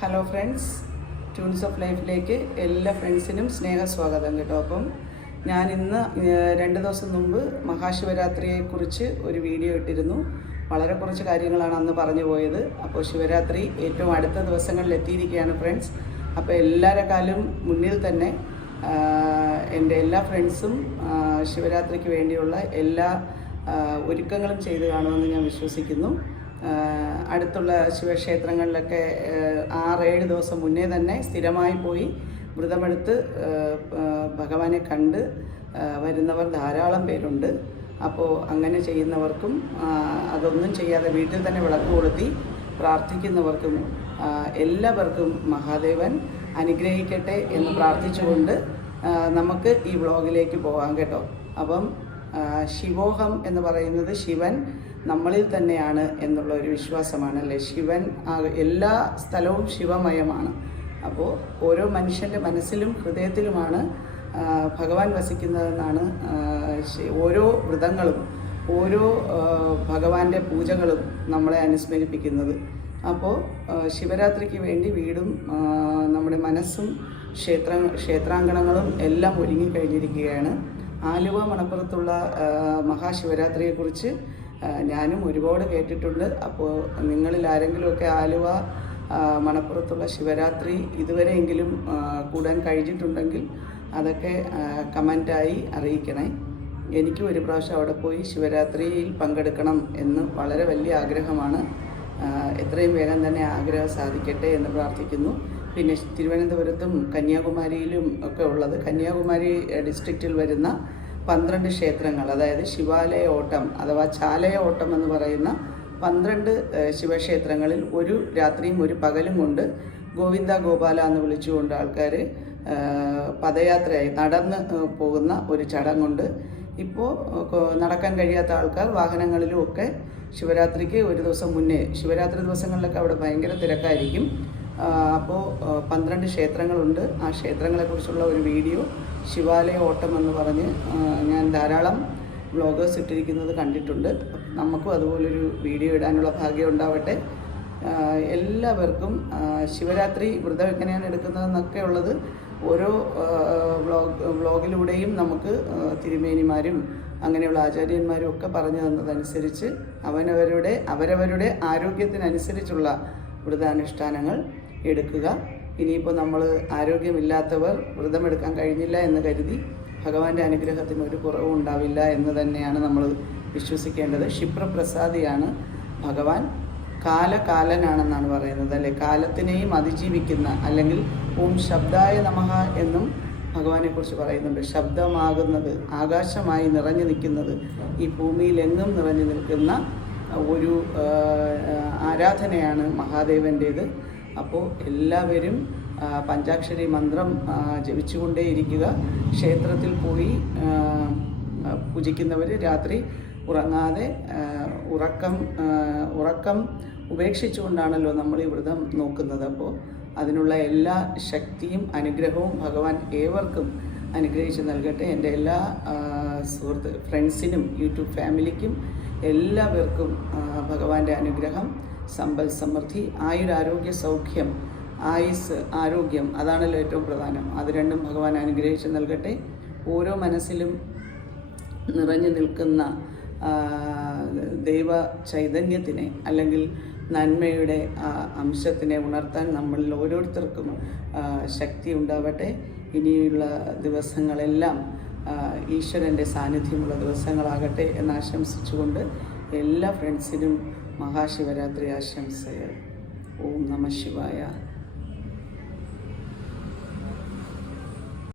Hello friends, tunes of ലൈഫിലേക്ക് എല്ലാ ഫ്രണ്ട്സിനും സ്നേഹസ്വാഗതം കേട്ടോ. അപ്പം ഞാൻ ഇന്ന് 2 ദിവസം മുമ്പ് മഹാശിവരാത്രിയെക്കുറിച്ച് ഒരു വീഡിയോ ഇട്ടിരുന്നു. വളരെ കുറച്ച് കാര്യങ്ങളാണ് അന്ന് പറഞ്ഞു പോയത്. അപ്പോൾ ശിവരാത്രി ഏറ്റവും അടുത്ത ദിവസങ്ങളിൽ എത്തിയിരിക്കുകയാണ് ഫ്രണ്ട്സ്. അപ്പോൾ എല്ലാവരെക്കാളും മുന്നിൽ തന്നെ എൻ്റെ എല്ലാ ഫ്രണ്ട്സും ശിവരാത്രിക്ക് വേണ്ടിയുള്ള എല്ലാ ഒരുക്കങ്ങളും ചെയ്ത് കാണുമെന്ന് ഞാൻ വിശ്വസിക്കുന്നു. അടുത്തുള്ള ശിവക്ഷേത്രങ്ങളിലൊക്കെ 6-7 ദിവസം മുന്നേ തന്നെ സ്ഥിരമായി പോയി വ്രതമെടുത്ത് ഭഗവാനെ കണ്ട് വരുന്നവർ ധാരാളം പേരുണ്ട്. അപ്പോൾ അങ്ങനെ ചെയ്യുന്നവർക്കും അതൊന്നും ചെയ്യാതെ വീട്ടിൽ തന്നെ വിളക്ക് കൊളുത്തി പ്രാർത്ഥിക്കുന്നവർക്കും എല്ലാവർക്കും മഹാദേവൻ അനുഗ്രഹിക്കട്ടെ എന്ന് പ്രാർത്ഥിച്ചുകൊണ്ട് നമുക്ക് ഈ വ്ളോഗിലേക്ക് പോകാം കേട്ടോ. അപ്പം ശിവോഹം എന്ന് പറയുന്നത് ശിവൻ നമ്മളിൽ തന്നെയാണ് എന്നുള്ള ഒരു വിശ്വാസമാണല്ലേ. ശിവൻ എല്ലാ സ്ഥലവും ശിവമയമാണ്. അപ്പോൾ ഓരോ മനുഷ്യൻ്റെ മനസ്സിലും ഹൃദയത്തിലുമാണ് ഭഗവാൻ വസിക്കുന്നതെന്നാണ് ഓരോ വ്രതങ്ങളും ഓരോ ഭഗവാന്റെ പൂജകളും നമ്മളെ അനുസ്മരിപ്പിക്കുന്നത്. അപ്പോൾ ശിവരാത്രിക്ക് വേണ്ടി വീടും നമ്മുടെ മനസ്സും ക്ഷേത്രാങ്കണങ്ങളും എല്ലാം ഒരുങ്ങിക്കഴിഞ്ഞിരിക്കുകയാണ്. ആലുവ മണപ്പുറത്തുള്ള മഹാശിവരാത്രിയെക്കുറിച്ച് ഞാനും ഒരുപാട് കേട്ടിട്ടുണ്ട്. അപ്പോൾ നിങ്ങളിൽ ആരെങ്കിലുമൊക്കെ ആലുവ മണപ്പുറത്തുള്ള ശിവരാത്രി ഇതുവരെയെങ്കിലും കൂടാൻ കഴിഞ്ഞിട്ടുണ്ടെങ്കിൽ അതൊക്കെ കമൻറ്റായി അറിയിക്കണേ. എനിക്കും ഒരു പ്രാവശ്യം അവിടെ പോയി ശിവരാത്രിയിൽ പങ്കെടുക്കണം എന്ന് വളരെ വലിയ ആഗ്രഹമാണ്. എത്രയും വേഗം തന്നെ ആഗ്രഹം സാധിക്കട്ടെ എന്ന് പ്രാർത്ഥിക്കുന്നു. പിന്നെ തിരുവനന്തപുരത്തും കന്യാകുമാരിയിലും ഒക്കെ ഉള്ളത്, കന്യാകുമാരി ഡിസ്ട്രിക്റ്റിൽ വരുന്ന 12 ക്ഷേത്രങ്ങൾ, അതായത് ശിവാലയ ഓട്ടം അഥവാ ചാലയ ഓട്ടം എന്ന് പറയുന്ന 12 ശിവക്ഷേത്രങ്ങളിൽ ഒരു രാത്രിയും ഒരു പകലും കൊണ്ട് ഗോവിന്ദ ഗോപാല എന്ന് വിളിച്ചുകൊണ്ട് ആൾക്കാർ പദയാത്രയായി നടന്ന് പോകുന്ന ഒരു ചടങ്ങുണ്ട്. ഇപ്പോൾ നടക്കാൻ കഴിയാത്ത ആൾക്കാർ വാഹനങ്ങളിലും ഒക്കെ ശിവരാത്രിക്ക് ഒരു ദിവസം മുന്നേ, ശിവരാത്രി ദിവസങ്ങളിലൊക്കെ അവിടെ ഭയങ്കര തിരക്കായിരിക്കും. അപ്പോൾ 12 ക്ഷേത്രങ്ങളുണ്ട്. ആ ക്ഷേത്രങ്ങളെക്കുറിച്ചുള്ള ഒരു വീഡിയോ ശിവാലയ ഓട്ടം എന്ന് പറഞ്ഞ് ഞാൻ ധാരാളം വ്ളോഗേഴ്സ് ഇട്ടിരിക്കുന്നത് കണ്ടിട്ടുണ്ട്. നമുക്കും അതുപോലൊരു വീഡിയോ ഇടാനുള്ള ഭാഗ്യം ഉണ്ടാവട്ടെ. എല്ലാവർക്കും ശിവരാത്രി വ്രതം എങ്ങനെയാണ് എടുക്കുന്നതെന്നൊക്കെ ഉള്ളത് ഓരോ വ്ളോഗിലൂടെയും നമുക്ക് തിരുമേനിമാരും അങ്ങനെയുള്ള ആചാര്യന്മാരും ഒക്കെ പറഞ്ഞു തന്നതനുസരിച്ച് അവരവരുടെ ആരോഗ്യത്തിനനുസരിച്ചുള്ള വ്രതാനുഷ്ഠാനങ്ങൾ എടുക്കുക. ഇനിയിപ്പോൾ നമ്മൾ ആരോഗ്യമില്ലാത്തവർ വ്രതമെടുക്കാൻ കഴിഞ്ഞില്ല എന്ന് കരുതി ഭഗവാന്റെ അനുഗ്രഹത്തിന് ഒരു കുറവും ഉണ്ടാവില്ല എന്ന് തന്നെയാണ് നമ്മൾ വിശ്വസിക്കേണ്ടത്. ക്ഷിപ്രപ്രസാദിയാണ് ഭഗവാൻ, കാലകാലനാണെന്നാണ് പറയുന്നത് അല്ലേ. കാലത്തിനെയും അതിജീവിക്കുന്ന, അല്ലെങ്കിൽ ഓം ശബ്ദായ നമഃ എന്നും ഭഗവാനെക്കുറിച്ച് പറയുന്നുണ്ട്. ശബ്ദമാകുന്നത്, ആകാശമായി നിറഞ്ഞു നിൽക്കുന്നത്, ഈ ഭൂമിയിലെങ്ങും നിറഞ്ഞു നിൽക്കുന്ന ഒരു ആരാധനയാണ് മഹാദേവൻ്റേത്. അപ്പോൾ എല്ലാവരും പഞ്ചാക്ഷരി മന്ത്രം ജപിച്ചുകൊണ്ടേയിരിക്കുക. ക്ഷേത്രത്തിൽ പോയി പൂജിക്കുന്നവർ രാത്രി ഉറങ്ങാതെ ഉറക്കം ഉപേക്ഷിച്ചുകൊണ്ടാണല്ലോ നമ്മൾ ഈ വ്രതം നോക്കുന്നത്. അപ്പോൾ അതിനുള്ള എല്ലാ ശക്തിയും അനുഗ്രഹവും ഭഗവാൻ ഏവർക്കും അനുഗ്രഹിച്ച് നൽകട്ടെ. എൻ്റെ എല്ലാ ഫ്രണ്ട്സിനും യൂട്യൂബ് ഫാമിലിക്കും എല്ലാവർക്കും ഭഗവാന്റെ അനുഗ്രഹം, സമ്പൽ സമൃദ്ധി, ആയുരാരോഗ്യ സൗഖ്യം, ആയുസ്, ആരോഗ്യം, അതാണല്ലോ ഏറ്റവും പ്രധാനം. അത് രണ്ടും ഭഗവാൻ അനുഗ്രഹിച്ച് നൽകട്ടെ. ഓരോ മനസ്സിലും നിറഞ്ഞു നിൽക്കുന്ന ദൈവ ചൈതന്യത്തിനെ, അല്ലെങ്കിൽ നന്മയുടെ അംശത്തിനെ ഉണർത്താൻ നമ്മളിൽ ഓരോരുത്തർക്കും ശക്തി ഉണ്ടാവട്ടെ. ഇനിയുള്ള ദിവസങ്ങളെല്ലാം ഈശ്വരൻ്റെ സാന്നിധ്യമുള്ള ദിവസങ്ങളാകട്ടെ എന്ന് ആശംസിച്ചുകൊണ്ട് എല്ലാ ഫ്രണ്ട്സിനും മഹാശിവരാത്രി ആശംസകൾ. ഓം നമഃ ശിവായ.